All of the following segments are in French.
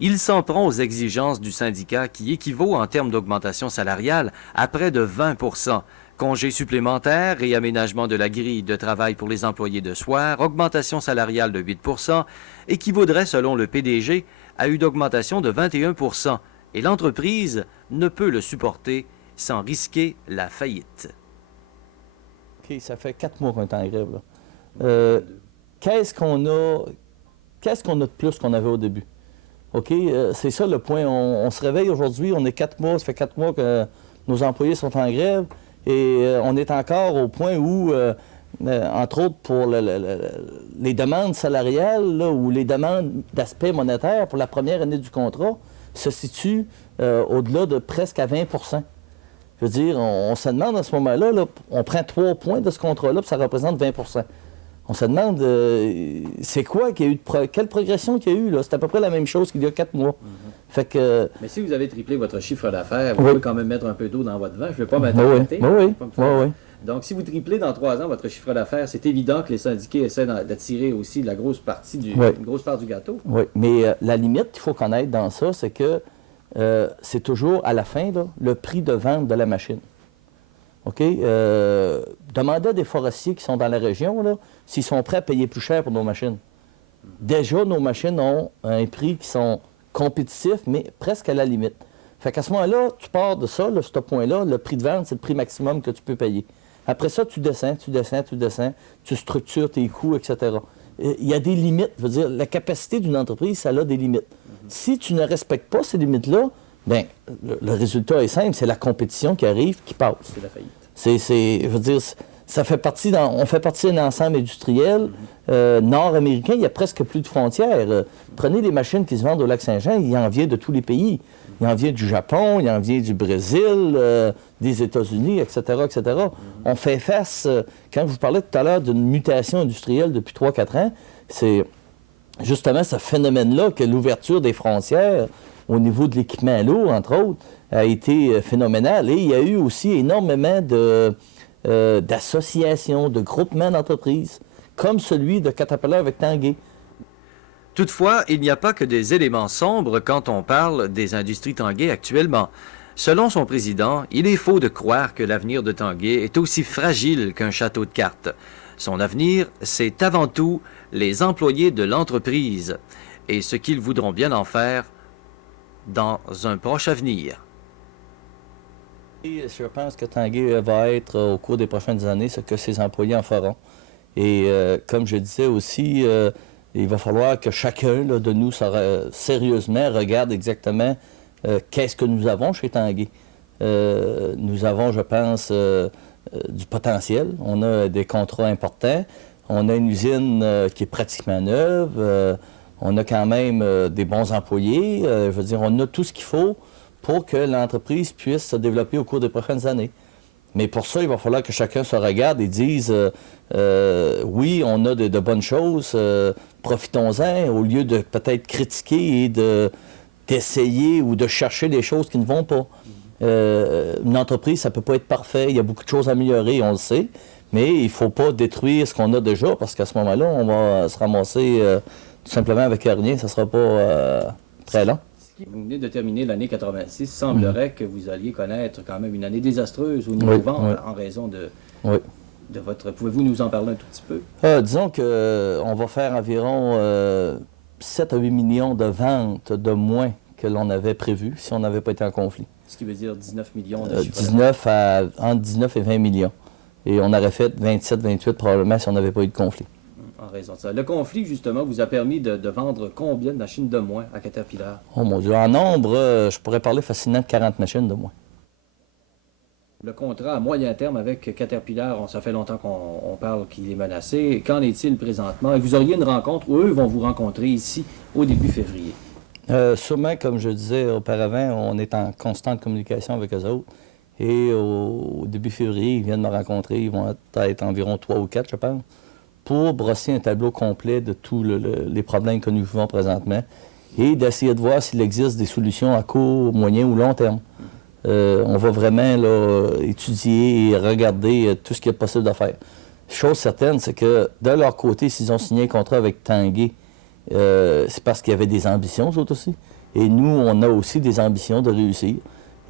Il s'en prend aux exigences du syndicat qui équivaut en termes d'augmentation salariale à près de 20 %. Congés supplémentaires et aménagement de la grille de travail pour les employés de soir, augmentation salariale de 8 % équivaudrait, selon le PDG, à une augmentation de 21 % et l'entreprise ne peut le supporter sans risquer la faillite. OK, ça fait 4 mois qu'on est en grève, là. Qu'est-ce qu'on a de plus qu'on avait au début? OK, c'est ça le point. On se réveille aujourd'hui, on est 4 mois, ça fait 4 mois que nos employés sont en grève et on est encore au point où, entre autres, pour les demandes salariales là, ou les demandes d'aspect monétaire pour la première année du contrat se situent au-delà de presque à 20 %. Je veux dire, on se demande à ce moment-là, là, on prend 3 points de ce contrat-là, puis ça représente 20 %. On se demande, c'est quoi qu'il y a eu, quelle progression qu'il y a eu, là? C'est à peu près la même chose qu'il y a 4 mois. Fait que... Mais si vous avez triplé votre chiffre d'affaires, vous pouvez quand même mettre un peu d'eau dans votre vin. Je ne vais pas m'interpréter. Oui. Donc, si vous triplez dans 3 ans votre chiffre d'affaires, c'est évident que les syndiqués essaient d'attirer aussi la grosse partie une grosse part du gâteau. Oui, mais la limite qu'il faut connaître dans ça, c'est que c'est toujours, à la fin, là, le prix de vente de la machine. OK? Demandez à des forestiers qui sont dans la région, là, s'ils sont prêts à payer plus cher pour nos machines. Déjà, nos machines ont un prix qui sont compétitifs, mais presque à la limite. Fait qu'à ce moment-là, tu pars de ça, là, ce point-là, le prix de vente, c'est le prix maximum que tu peux payer. Après ça, tu descends, tu structures tes coûts, etc. Il y a des limites. Je veux dire, la capacité d'une entreprise, ça a des limites. Si tu ne respectes pas ces limites-là, bien, le résultat est simple, c'est la compétition qui arrive, qui passe. C'est la faillite. Je veux dire, ça fait partie on fait partie d'un ensemble industriel nord-américain, il n'y a presque plus de frontières. Prenez les machines qui se vendent au Lac-Saint-Jean, il en vient de tous les pays. Il en vient du Japon, il en vient du Brésil, des États-Unis, etc., etc. On fait face, quand je vous parlais tout à l'heure d'une mutation industrielle depuis 3-4 ans, c'est justement ce phénomène-là que l'ouverture des frontières au niveau de l'équipement à l'eau, entre autres, a été phénoménal. Et il y a eu aussi énormément d'associations, de groupements d'entreprises, comme celui de Caterpillar avec Tanguay. Toutefois, il n'y a pas que des éléments sombres quand on parle des industries Tanguay actuellement. Selon son président, il est faux de croire que l'avenir de Tanguay est aussi fragile qu'un château de cartes. Son avenir, c'est avant tout les employés de l'entreprise et ce qu'ils voudront bien en faire dans un proche avenir. Et je pense que Tanguay va être, au cours des prochaines années, ce que ses employés en feront. Et comme je disais aussi, il va falloir que chacun là, de nous sérieusement regarde exactement qu'est-ce que nous avons chez Tanguay. Nous avons, je pense, du potentiel. On a des contrats importants. On a une usine qui est pratiquement neuve. On a quand même des bons employés. Je veux dire, on a tout ce qu'il faut pour que l'entreprise puisse se développer au cours des prochaines années. Mais pour ça, il va falloir que chacun se regarde et dise oui, on a de bonnes choses, profitons-en, au lieu de peut-être critiquer et d'essayer ou de chercher des choses qui ne vont pas. Une entreprise, ça ne peut pas être parfait, il y a beaucoup de choses à améliorer, on le sait, mais il ne faut pas détruire ce qu'on a déjà, parce qu'à ce moment-là, on va se ramasser tout simplement avec rien, ça ne sera pas très long. Vous venez de terminer l'année 86. Il semblerait que vous alliez connaître quand même une année désastreuse au niveau vente en raison de votre... Pouvez-vous nous en parler un tout petit peu? Disons qu'on va faire environ 7 à 8 millions de ventes de moins que l'on avait prévu si on n'avait pas été en conflit. Ce qui veut dire 19 millions de entre 19 et 20 millions. Et on aurait fait 27, 28 probablement si on n'avait pas eu de conflit. En raison de ça. Le conflit, justement, vous a permis de vendre combien de machines de moins à Caterpillar? Oh mon Dieu, en nombre, je pourrais parler facilement de 40 machines de moins. Le contrat à moyen terme avec Caterpillar, ça fait longtemps qu'on parle qu'il est menacé. Qu'en est-il présentement? Et vous auriez une rencontre où eux vont vous rencontrer ici au début février? Sûrement, comme je disais auparavant, on est en constante communication avec eux autres. Et au début février, ils viennent me rencontrer. Ils vont être environ 3 ou 4, je pense, pour brosser un tableau complet de tous les problèmes que nous vivons présentement et d'essayer de voir s'il existe des solutions à court, moyen ou long terme. On va vraiment là, étudier et regarder tout ce qu'il est possible de faire. Chose certaine, c'est que de leur côté, s'ils ont signé un contrat avec Tanguay, c'est parce qu'il y avait des ambitions, eux autres aussi. Et nous, on a aussi des ambitions de réussir.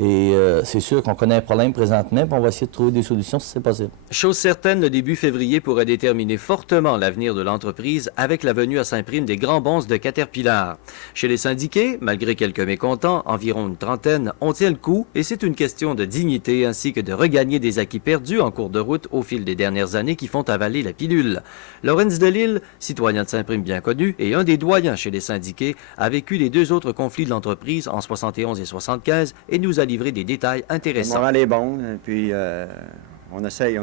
Et c'est sûr qu'on connaît un problème présentement, puis on va essayer de trouver des solutions si c'est possible. Chose certaine, le début février pourrait déterminer fortement l'avenir de l'entreprise avec la venue à Saint-Prime des grands bonds de Caterpillar. Chez les syndiqués, malgré quelques mécontents, environ une trentaine, on tient le coup et c'est une question de dignité ainsi que de regagner des acquis perdus en cours de route au fil des dernières années qui font avaler la pilule. Laurence Delisle, citoyen de Saint-Prime bien connu et un des doyens chez les syndiqués, a vécu les deux autres conflits de l'entreprise en 71 et 75 et nous a livré des détails intéressants. Le moral est bon, puis on espère qu'il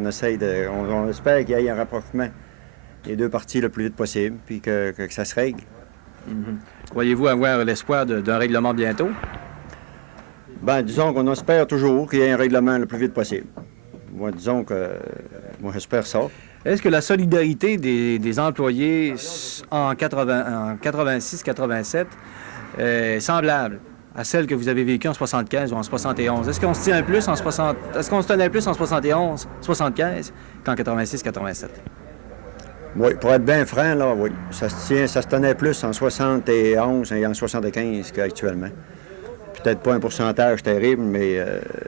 y ait un rapprochement des deux parties le plus vite possible, puis que ça se règle. Croyez-vous avoir l'espoir d'un règlement bientôt? Bien, disons qu'on espère toujours qu'il y ait un règlement le plus vite possible. Moi, disons que moi, j'espère ça. Est-ce que la solidarité des employés en 86-87 est semblable à celle que vous avez vécue en 75 ou en 71? Est-ce qu'on se tient plus en 60... Est-ce qu'on se tenait plus en 71, 75 qu'en 86-87? Oui, pour être bien franc, là, oui. Ça se tenait plus en 71 et en 75 qu'actuellement. Peut-être pas un pourcentage terrible, mais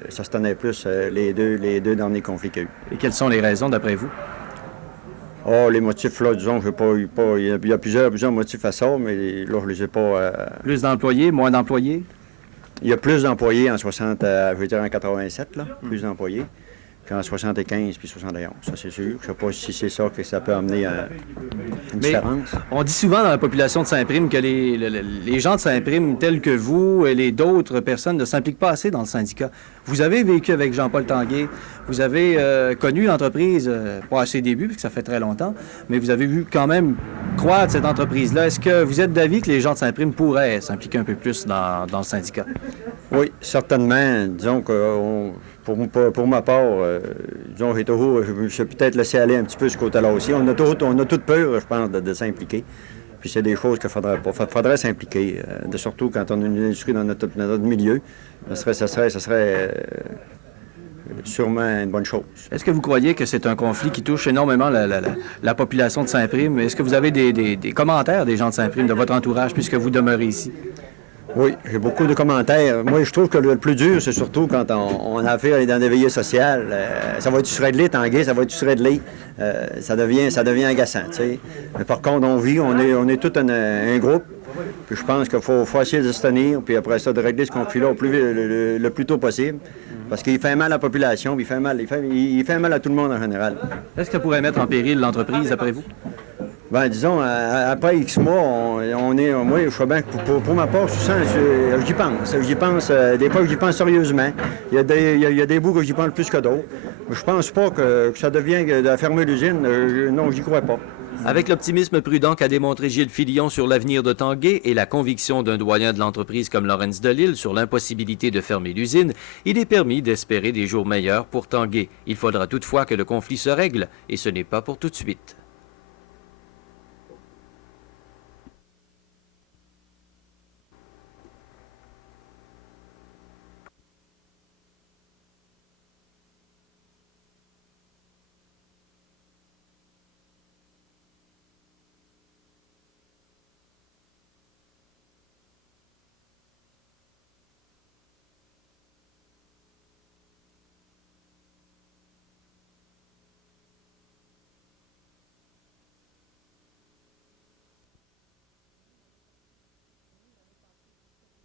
ça se tenait plus les deux derniers conflits qu'il y a eu. Et quelles sont les raisons, d'après vous? Oh, les motifs, là, disons, il y a plusieurs motifs à ça, mais là, je les ai pas... Plus d'employés, moins d'employés? Il y a plus d'employés en 87, là, plus d'employés, qu'en 75 puis 71, ça c'est sûr. Je ne sais pas si c'est ça que ça peut amener à une différence. On dit souvent dans la population de Saint-Prime que les gens de Saint-Prime, tels que vous et d'autres personnes, ne s'impliquent pas assez dans le syndicat. Vous avez vécu avec Jean-Paul Tanguay, vous avez connu l'entreprise, pas à ses débuts, puisque ça fait très longtemps, mais vous avez vu quand même croître cette entreprise-là. Est-ce que vous êtes d'avis que les gens de Saint-Prime pourraient s'impliquer un peu plus dans le syndicat? Oui, certainement. Disons que pour ma part, disons, je suis peut-être laissé aller un petit peu ce côté-là aussi. On a toute peur, je pense, de s'impliquer. Puis c'est des choses qu'il faudrait s'impliquer, surtout quand on a une industrie dans notre milieu. Ça serait sûrement une bonne chose. Est-ce que vous croyez que c'est un conflit qui touche énormément la population de Saint-Prime? Est-ce que vous avez des commentaires des gens de Saint-Prime, de votre entourage, puisque vous demeurez ici? Oui, j'ai beaucoup de commentaires. Moi, je trouve que le plus dur, c'est surtout quand on a affaire dans des veillées sociales. Ça va être réglé, Tanguay, ça va être réglé. Ça devient agaçant, tu sais. Mais par contre, on est tout un groupe. Puis je pense qu'il faut essayer de se tenir, puis après ça, de régler ce conflit-là le plus tôt possible. Parce qu'il fait mal à la population, puis il fait mal à tout le monde en général. Est-ce que ça pourrait mettre en péril l'entreprise, d'après vous? Bien, disons, après X mois, moi, je crois bien que pour ma part, j'y pense. Des fois, j'y pense sérieusement. Il y a des bouts que j'y pense plus que d'autres. Mais je pense pas que ça devienne de fermer l'usine. Non, j'y crois pas. Avec l'optimisme prudent qu'a démontré Gilles Filion sur l'avenir de Tanguay et la conviction d'un doyen de l'entreprise comme Laurence Delisle sur l'impossibilité de fermer l'usine, il est permis d'espérer des jours meilleurs pour Tanguay. Il faudra toutefois que le conflit se règle, et ce n'est pas pour tout de suite.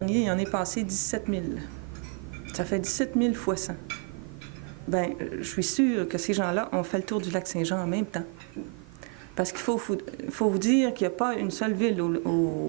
Il en est passé 17 000. Ça fait 17 000 fois 100. Bien, je suis sûre que ces gens-là ont fait le tour du lac Saint-Jean en même temps. Parce qu'il faut vous dire qu'il n'y a pas une seule ville au